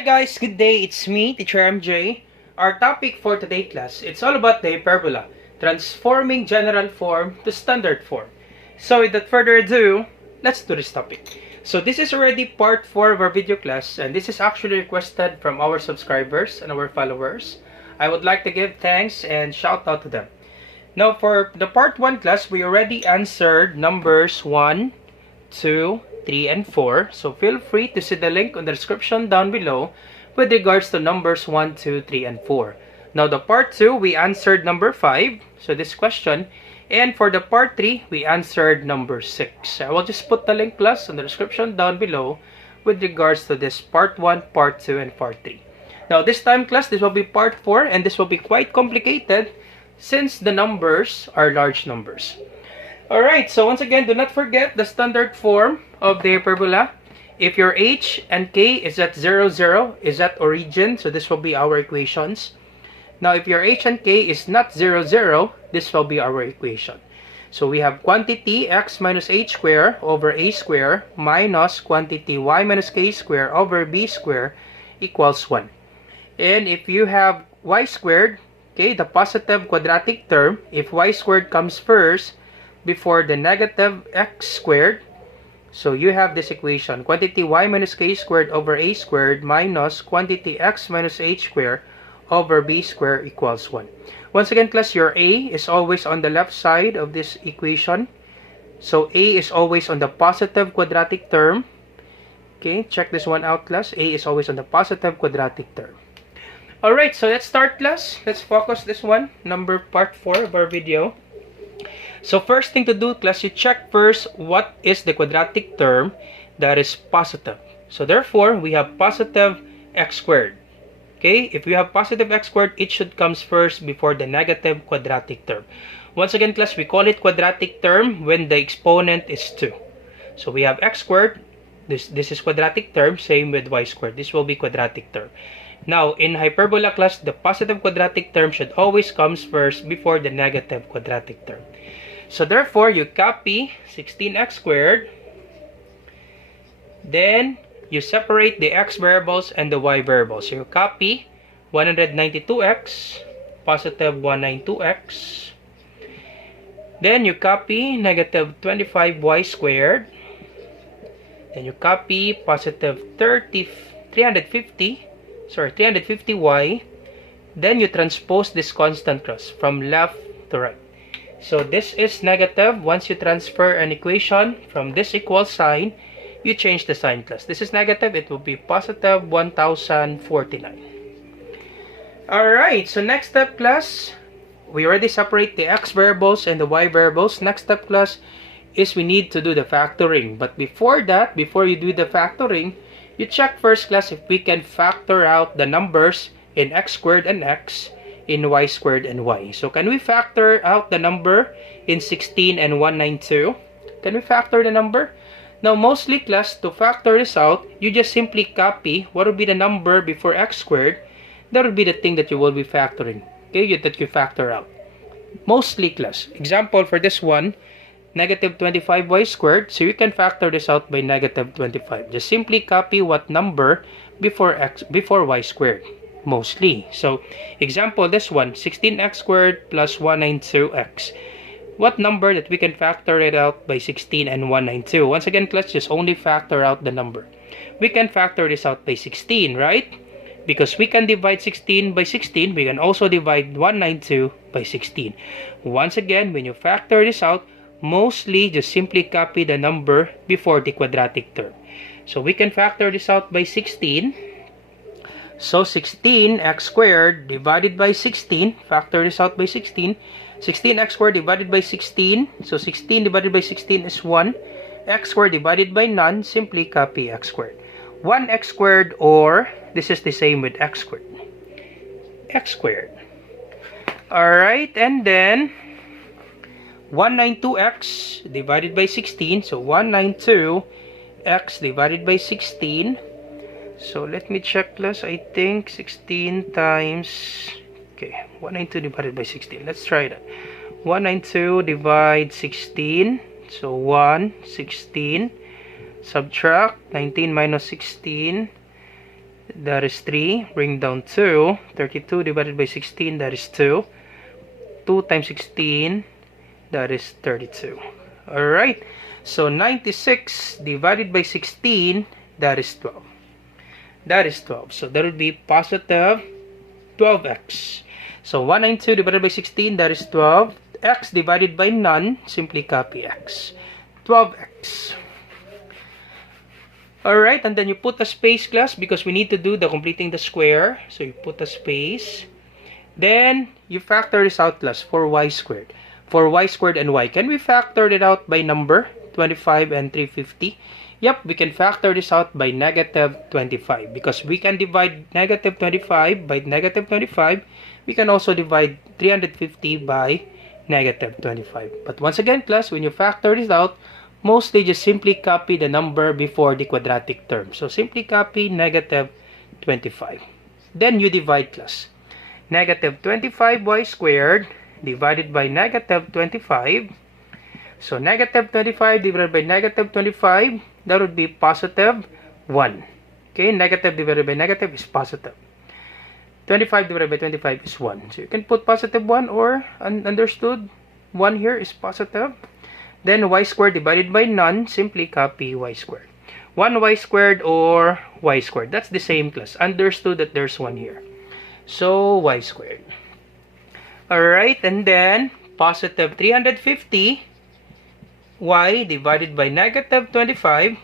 Hi guys, good day. It's me, Teacher MJ. Our topic for today class, it's all about the hyperbola, transforming general form to standard form. So without further ado, let's do this topic. So this is already part 4 of our video class, and this is actually requested from our subscribers and our followers. I would like to give thanks and shout out to them. Now for the part 1 class, we already answered numbers 1, 2, 3, and 4. So feel free to see the link on the description down below with regards to numbers 1, 2, 3, and 4. Now the part 2, we answered number 5, so this question. And for the part 3, we answered number 6. I will just put the link class on the description down below with regards to this part 1, part 2, and part 3. Now this time class, this will be part 4, and this will be quite complicated since the numbers are large numbers. Alright, so once again, do not forget the standard form of the hyperbola. If your h and k is at 0, 0, is at origin, so this will be our equations. Now, if your h and k is not 0, 0, this will be our equation. So we have quantity x minus h squared over a squared minus quantity y minus k squared over b squared equals 1. And if you have y squared, okay, the positive quadratic term, if y squared comes first, before the negative x squared, so you have this equation, quantity y minus k squared over a squared minus quantity x minus h squared over b squared equals 1. Once again class, your a is always on the left side of this equation, so a is always on the positive quadratic term. Okay, check this one out class, a is always on the positive quadratic term. Alright, so let's start class. Let's focus this one, part 4 of our video. So first thing to do class, you check first what is the quadratic term that is positive. So therefore, we have positive x squared. Okay, if we have positive x squared, it should comes first before the negative quadratic term. Once again class, we call it quadratic term when the exponent is 2. So we have x squared, this is quadratic term, same with y squared. This will be quadratic term. Now, in hyperbola class, the positive quadratic term should always comes first before the negative quadratic term. So therefore, you copy 16x squared, then you separate the x variables and the y variables. So you copy 192x, positive 192x, then you copy negative 25y squared, then you copy positive 350y, then you transpose this constant class from left to right. So this is negative. Once you transfer an equation from this equal sign, you change the sign class. This is negative, it will be positive 1049. Alright, so next step class, we already separate the x variables and the y variables. Next step class is we need to do the factoring. But before that, before you do the factoring, you check first class if we can factor out the numbers in x squared and x, in y squared and y. So can we factor out the number in 16 and 192? Can we factor the number? Now mostly class, to factor this out, you just simply copy what would be the number before x squared. That would be the thing that you will be factoring. Okay, that you factor out. Mostly class. Example for this one, negative 25y squared. So you can factor this out by negative 25. Just simply copy what number before y squared. Mostly. So example this one, 16x squared plus 192x. What number that we can factor it out by 16 and 192? Once again class, just only factor out the number. We can factor this out by 16, right? Because we can divide 16 by 16, we can also divide 192 by 16. Once again, when you factor this out, mostly just simply copy the number before the quadratic term. So we can factor this out by 16. So 16x squared divided by 16, factor this out by 16. 16x squared divided by 16, so 16 divided by 16 is 1. X squared divided by none, simply copy x squared. 1x squared, or this is the same with x squared. X squared. Alright, and then 192x divided by 16, so 192x divided by 16. So let me check class, I think 16 times, okay, 192 divided by 16. Let's try that. 192 divide 16, so 16. Subtract 19 minus 16. That is 3. Bring down 2. 32 divided by 16, that is 2. 2 times 16, that is 32. Alright, so 96 divided by 16, that is 12. That is 12. So that would be positive 12x. So 192 divided by 16, that is 12. X divided by none, simply copy x. 12x. Alright, and then you put a space, class, because we need to do the completing the square. So you put a space. Then you factor this out, class, for y squared. For y squared and y. Can we factor it out by number? 25 and 350. Yep, we can factor this out by negative 25. Because we can divide negative 25 by negative 25. We can also divide 350 by negative 25. But once again, class, when you factor this out, mostly just simply copy the number before the quadratic term. So simply copy negative 25. Then you divide, class. Negative 25y squared divided by negative 25. So negative 25 divided by negative 25, that would be positive 1. Okay, negative divided by negative is positive. 25 divided by 25 is 1. So you can put positive 1 or understood 1 here is positive. Then y squared divided by none, simply copy y squared. 1y squared or y squared. That's the same, class. Understood that there's 1 here. So y squared. Alright, and then positive 350 y divided by negative 25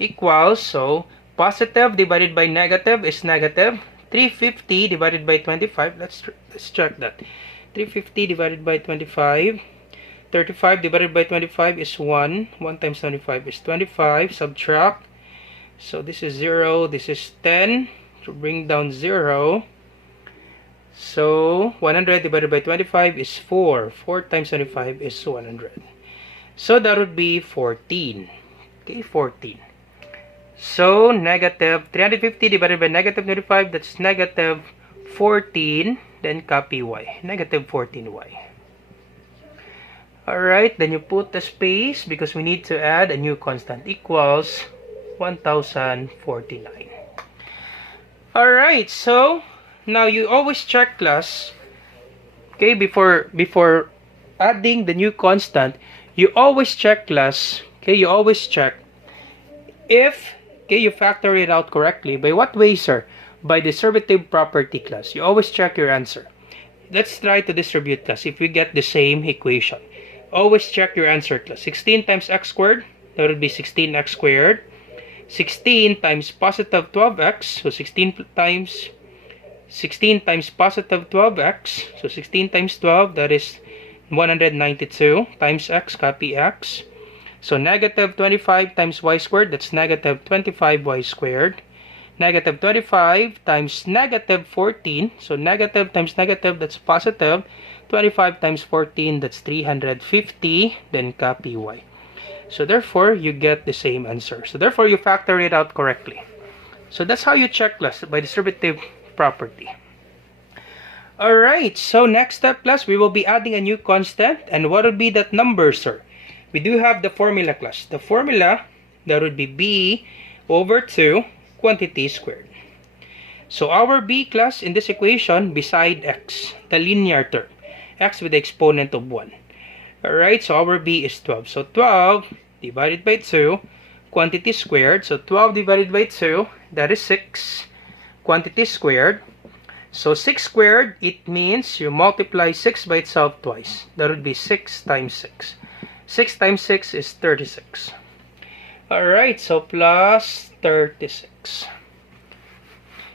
equals, so positive divided by negative is negative. 350 divided by 25, let's check that. 350 divided by 25, 35 divided by 25 is 1. 1 times 25 is 25. Subtract. So this is 0. This is 10. So bring down 0. So 100 divided by 25 is 4. 4 times 25 is 100. So that would be 14. Okay, 14. So negative 350 divided by negative 25, that's negative 14. Then copy y. Negative 14y. Alright, then you put the space because we need to add a new constant equals 1049. Alright, so now you always check, class. Okay, before adding the new constant, you always check, class. Okay, you always check if you factor it out correctly. By what way, sir? By distributive property, class. You always check your answer. Let's try to distribute, class, if we get the same equation. Always check your answer, class. 16 times x squared, that would be 16x squared. 16 times positive 12x, so 16 times positive 12x, so 16 times 12, that is 192 times x, copy x. So negative 25 times y squared, that's negative 25y squared. Negative 25 times negative 14, so negative times negative, that's positive. 25 times 14, that's 350, then copy y. So therefore, you get the same answer. So therefore, you factor it out correctly. So that's how you check, class, by distributive property. Alright, so next step, class, we will be adding a new constant. And what would be that number, sir? We do have the formula, class. The formula, that would be b over 2 quantity squared. So our b, class, in this equation, beside x, the linear term, x with the exponent of 1. Alright, so our b is 12. So 12 divided by 2, quantity squared. So 12 divided by 2, that is 6, quantity squared. So 6 squared, it means you multiply 6 by itself twice. That would be 6 times 6. 6 times 6 is 36. Alright, so plus 36.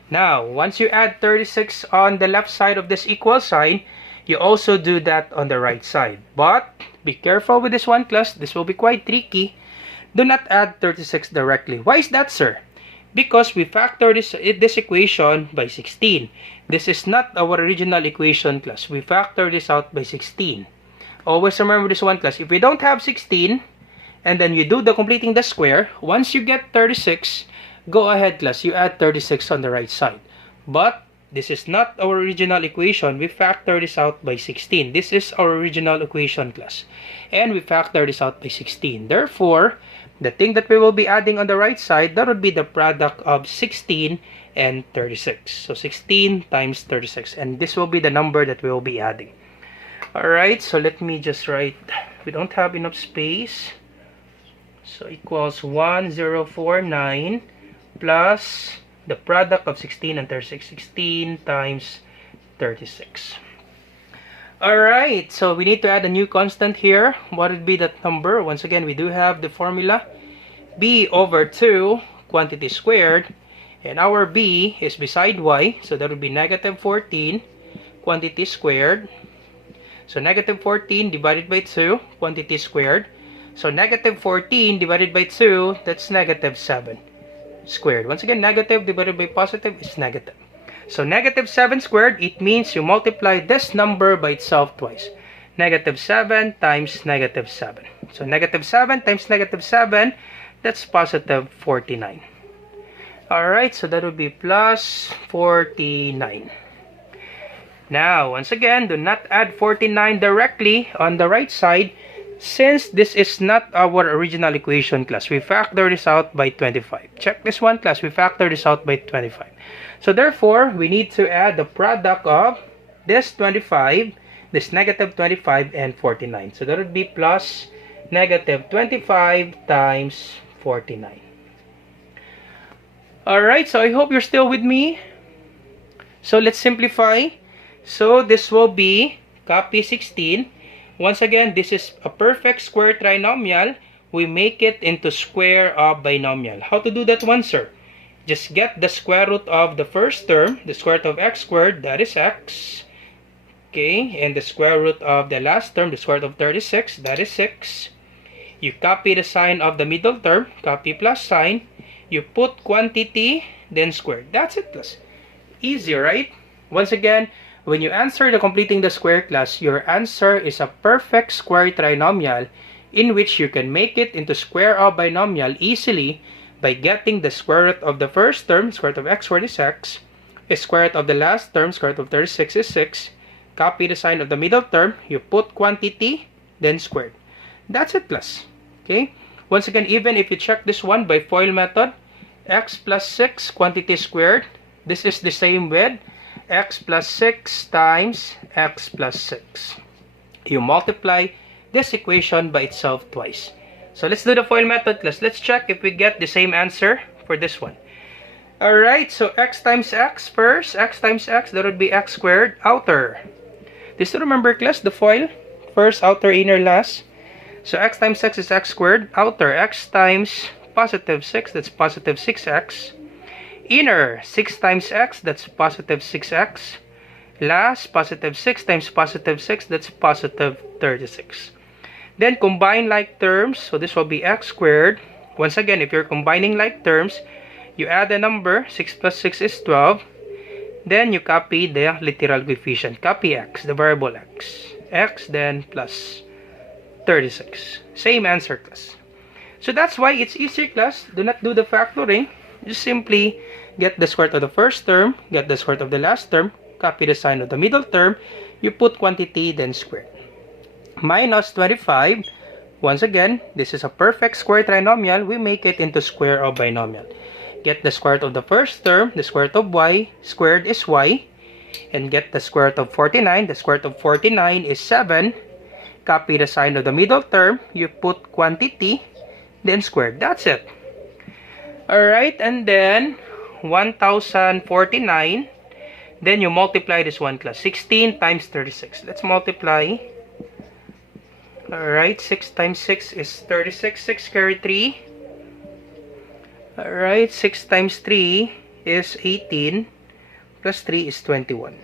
Now, once you add 36 on the left side of this equal sign, you also do that on the right side. But be careful with this one, class. This will be quite tricky. Do not add 36 directly. Why is that, sir? Because we factor this equation by 16. This is not our original equation, class. We factor this out by 16. Always remember this one, class. If we don't have 16, and then you do the completing the square, once you get 36, go ahead, class. You add 36 on the right side. But this is not our original equation. We factor this out by 16. This is our original equation, class. And we factor this out by 16. Therefore, the thing that we will be adding on the right side, that would be the product of 16 and 36. So 16 times 36. And this will be the number that we will be adding. Alright, so let me just write. We don't have enough space. So equals 1049 plus the product of 16 and 36. 16 times 36. Alright, so we need to add a new constant here. What would be that number? Once again, we do have the formula. B over 2 quantity squared. And our B is beside y. So that would be negative 14 quantity squared. So negative 14 divided by 2 quantity squared. So negative 14 divided by 2, that's negative 7 squared. Once again, negative divided by positive is negative. So negative 7 squared, it means you multiply this number by itself twice. Negative 7 times negative 7. So negative 7 times negative 7, that's positive 49. Alright, so that would be plus 49. Now, once again, do not add 49 directly on the right side. Since this is not our original equation, class, we factor this out by 25. Check this one, class. We factor this out by 25. So therefore, we need to add the product of this 25, this negative 25, and 49. So that would be plus negative 25 times 49. Alright, so I hope you're still with me. So let's simplify. So this will be copy 16. Once again, this is a perfect square trinomial. We make it into square of binomial. How to do that one, sir? Just get the square root of the first term, the square root of x squared, that is x. Okay, and the square root of the last term, the square root of 36, that is 6. You copy the sign of the middle term, copy plus sign. You put quantity, then square. That's it, plus. Easy, right? Once again, when you answer the completing the square, class, your answer is a perfect square trinomial in which you can make it into square of binomial easily by getting the square root of the first term, square root of x squared is x, square root of the last term, square root of 36 is 6, copy the sign of the middle term, you put quantity, then squared. That's it, class. Okay? Once again, even if you check this one by FOIL method, x plus 6 quantity squared, this is the same with x plus 6 times x plus 6. You multiply this equation by itself twice. So let's do the FOIL method, class. Let's check if we get the same answer for this one. Alright, so x times x first. X times x, that would be x squared outer. This to remember, class, the FOIL. First, outer, inner, last. So x times x is x squared. Outer, x times positive 6, that's positive 6x. Inner, 6 times x, that's positive 6x. Last, positive 6 times positive 6, that's positive 36. Then combine like terms, so this will be x squared. Once again, if you're combining like terms, you add a number, 6 plus 6 is 12. Then you copy the literal coefficient. Copy x, the variable x. X, then plus 36. Same answer, class. So that's why it's easier, class. Do not do the factoring. Just simply get the square root of the first term, get the square root of the last term, copy the sign of the middle term, you put quantity, then square. Minus 25. Once again, this is a perfect square trinomial. We make it into square of binomial. Get the square root of the first term, the square root of y, squared is y, and get the square root of 49. The square root of 49 is 7. Copy the sign of the middle term, you put quantity, then squared. That's it. Alright, and then 1049. Then you multiply this one, class. 16 times 36. Let's multiply. Alright, 6 times 6 is 36. 6 carry 3. Alright, 6 times 3 is 18. Plus 3 is 21.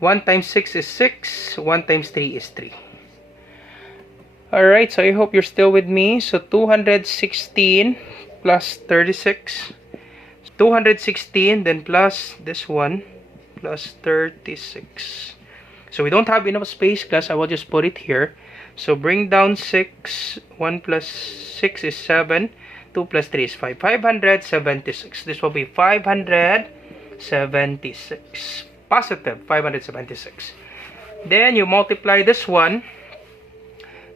1 times 6 is 6. 1 times 3 is 3. Alright, so I hope you're still with me. So 216 plus 36. 216, then plus this one, plus 36. So we don't have enough space, class. I will just put it here. So bring down 6. 1 plus 6 is 7. 2 plus 3 is 5. 576. This will be 576. Positive 576. Then you multiply this one.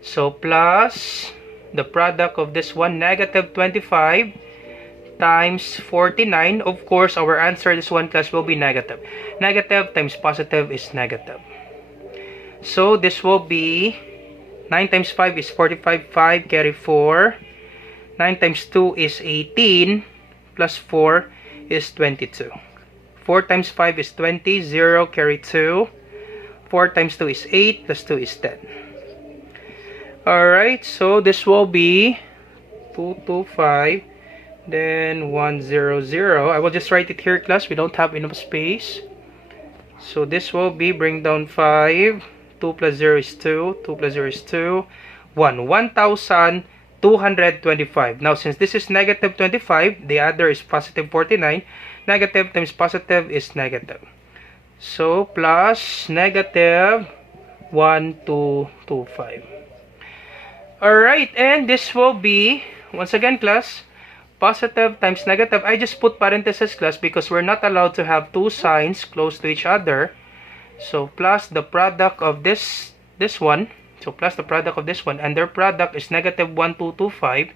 So plus the product of this one, negative 25 times 49. Of course, our answer this one class will be negative. Negative times positive is negative. So this will be 9 times 5 is 45, 5 carry 4. 9 times 2 is 18, plus 4 is 22. 4 times 5 is 20, 0 carry 2. 4 times 2 is 8, plus 2 is 10. Alright, so this will be 225, then 100. I will just write it here, class. We don't have enough space. So this will be, bring down 5. 2 plus 0 is 2. 2 plus 0 is 2. 1. 1,225. Now, since this is negative 25, the other is positive 49. Negative times positive is negative. So, plus negative 1225. Alright, and this will be, once again, class, positive times negative. I just put parentheses, class, because we're not allowed to have two signs close to each other. So, plus the product of this one. So, plus the product of this one. And their product is negative 1225.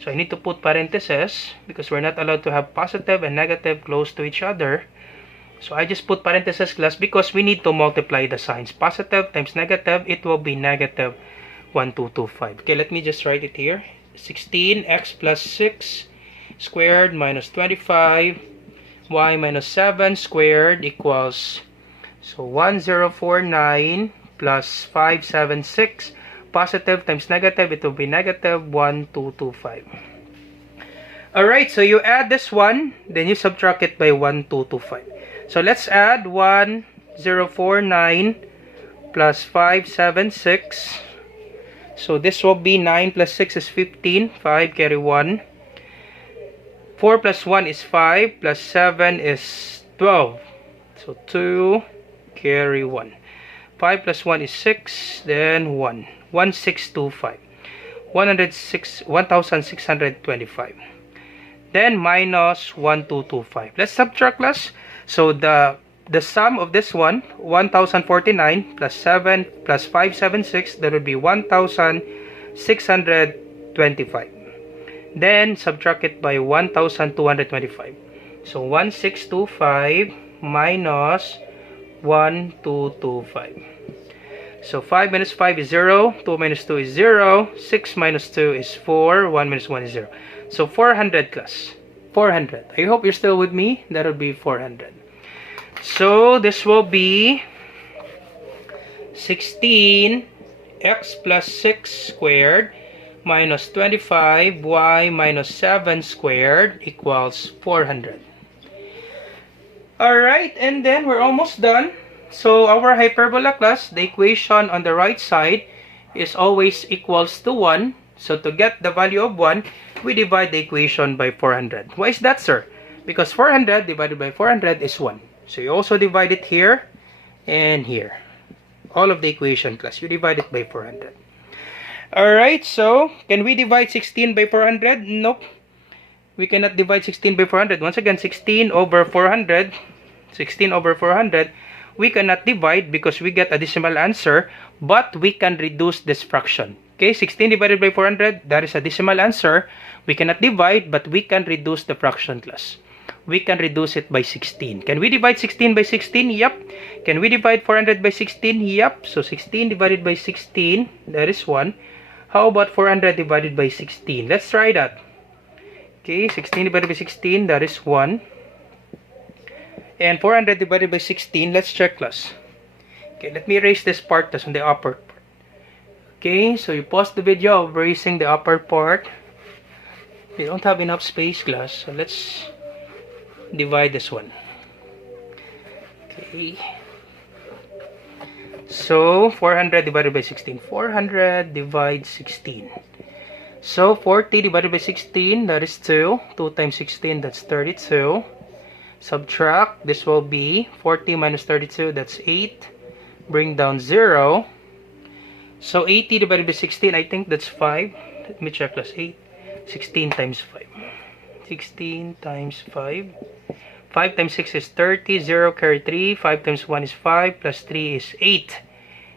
So, I need to put parentheses because we're not allowed to have positive and negative close to each other. So, I just put parentheses, class, because we need to multiply the signs. Positive times negative, it will be negative 1225. Okay, let me just write it here. 16x plus 6 squared minus 25 y minus 7 squared equals, so 1049 plus 576. Positive times negative, it will be negative 1225. Alright, so you add this one, then you subtract it by 1225. So let's add 1049 plus 576. So this will be 9 plus 6 is 15. 5 carry 1. 4 plus 1 is 5. Plus 7 is 12. So 2 carry 1. 5 plus 1 is 6. Then 1. 1625. 1625. Then minus 1225. Let's subtract, class. So the sum of this one, 1049 plus 7 plus 576, that would be 1625. Then subtract it by 1225. So 1625 minus 1225. So 5 minus 5 is 0, 2 minus 2 is 0, 6 minus 2 is 4, 1 minus 1 is 0. So 400, class. 400. I hope you're still with me. That would be 400. So this will be 16x plus 6 squared minus 25y minus 7 squared equals 400. Alright, and then we're almost done. So our hyperbola, class, the equation on the right side is always equals to 1. So to get the value of 1, we divide the equation by 400. Why is that, sir? Because 400 divided by 400 is 1. So you also divide it here and here. All of the equation, class, you divide it by 400. Alright, so can we divide 16 by 400? Nope. We cannot divide 16 by 400. Once again, 16 over 400. 16 over 400. We cannot divide because we get a decimal answer, but we can reduce this fraction. Okay, 16 divided by 400, that is a decimal answer. We cannot divide, but we can reduce the fraction, class. We can reduce it by 16. Can we divide 16 by 16? Yep. Can we divide 400 by 16? Yep. So 16 divided by 16, that is 1. How about 400 divided by 16? Let's try that. Okay, 16 divided by 16, that is 1. And 400 divided by 16, let's check, class. Okay, let me erase this part that's on the upper part. Okay, so you pause the video of erasing the upper part. You don't have enough space, class, so let's divide this one. Okay, so 400 divided by 16. 400 divides 16. So 40 divided by 16, that is 2. 2 times 16, that's 32. Subtract, this will be 40 minus 32, that's 8. Bring down 0. So 80 divided by 16, I think that's 5. Let me check, plus 8. 16 times 5. 16 times 5. 5 times 6 is 30. 0 carry 3. 5 times 1 is 5. Plus 3 is 8.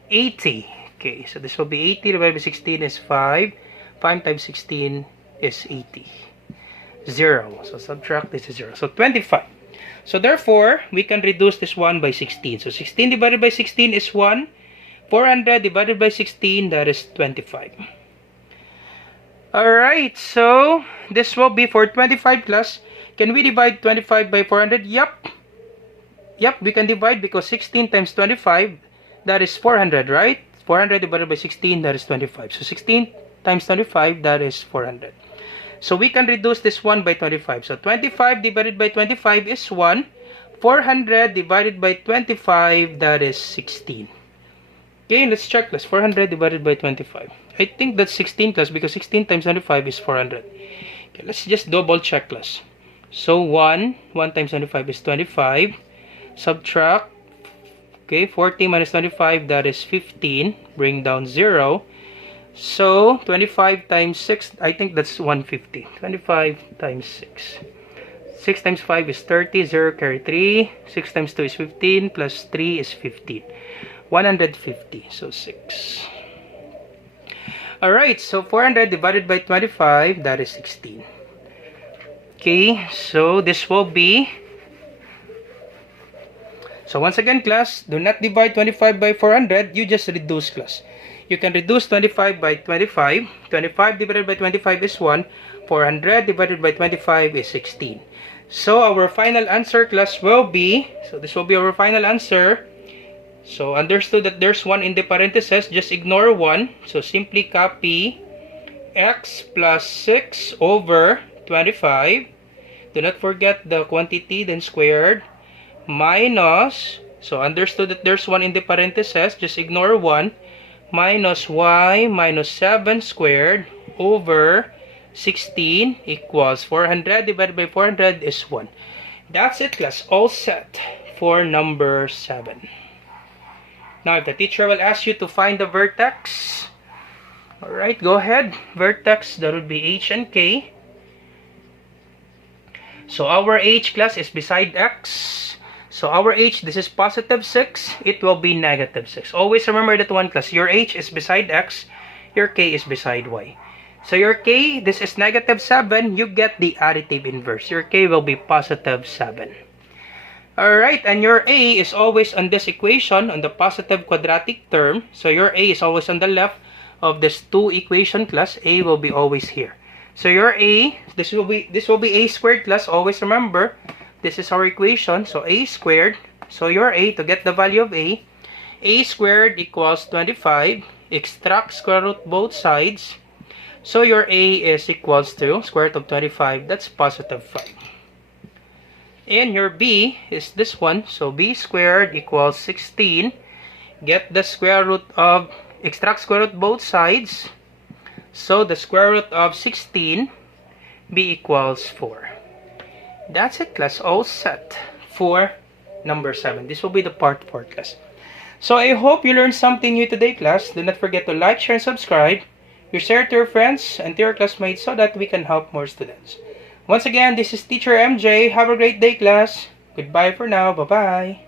80. Okay, so this will be 80 divided by 16 is 5. 5 times 16 is 80. 0. So subtract this is 0. So 25. So therefore, we can reduce this 1 by 16. So 16 divided by 16 is 1. 400 divided by 16, that is 25. Alright, so this will be for 25 plus. Can we divide 25 by 400? Yup. Yup, we can divide because 16 times 25, that is 400, right? 400 divided by 16, that is 25. So 16 times 25, that is 400. So we can reduce this 1 by 25. So 25 divided by 25 is 1. 400 divided by 25, that is 16. Okay, let's check this. 400 divided by 25. I think that's 16 plus because 16 times 25 is 400. Okay, let's just double check this. So 1 times 25 is 25. Subtract. Okay, 40 minus 25, that is 15. Bring down 0. So 25 times 6, I think that's 150. 25 times 6. 6 times 5 is 30. 0 carry 3. 6 times 2 is 15. Plus 3 is 15. 150. So 6. Alright, so 400 divided by 25, that is 16. Okay, so this will be... So once again, class, do not divide 25 by 400. You just reduce, class. You can reduce 25 by 25. 25 divided by 25 is 1. 400 divided by 25 is 16. So our final answer, class, will be... So this will be our final answer. So understood that there's 1 in the parentheses. Just ignore 1. So simply copy x plus 6 over 25. Do not forget the quantity, then squared. Minus, so understood that there's 1 in the parentheses. Just ignore 1. Minus y minus 7 squared over 16 equals 400 divided by 400 is 1. That's it, class. All set for number 7. Now, if the teacher will ask you to find the vertex, alright, go ahead. Vertex, that would be h and k. So our h, class, is beside x. So our h, this is positive 6. It will be negative 6. Always remember that one, class. Your h is beside x. Your k is beside y. So your k, this is negative 7. You get the additive inverse. Your k will be positive 7. Alright, and your a is always on this equation, on the positive quadratic term. So your a is always on the left of this 2 equation, class. A will be always here. So your a, this will be a squared, class. Always remember, this is our equation. So a squared. So your a, to get the value of a squared equals 25. Extract square root both sides. So your a is equals to square root of 25. That's positive 5. And your b is this one. So b squared equals 16. Get the square root of, extract square root both sides. So the square root of 16, b equals 4. That's it, class. All set for number 7. This will be the part 4, class. So I hope you learned something new today, class. Do not forget to like, share, and subscribe. You share to your friends and to your classmates so that we can help more students. Once again, this is Teacher MJ. Have a great day, class. Goodbye for now. Bye-bye.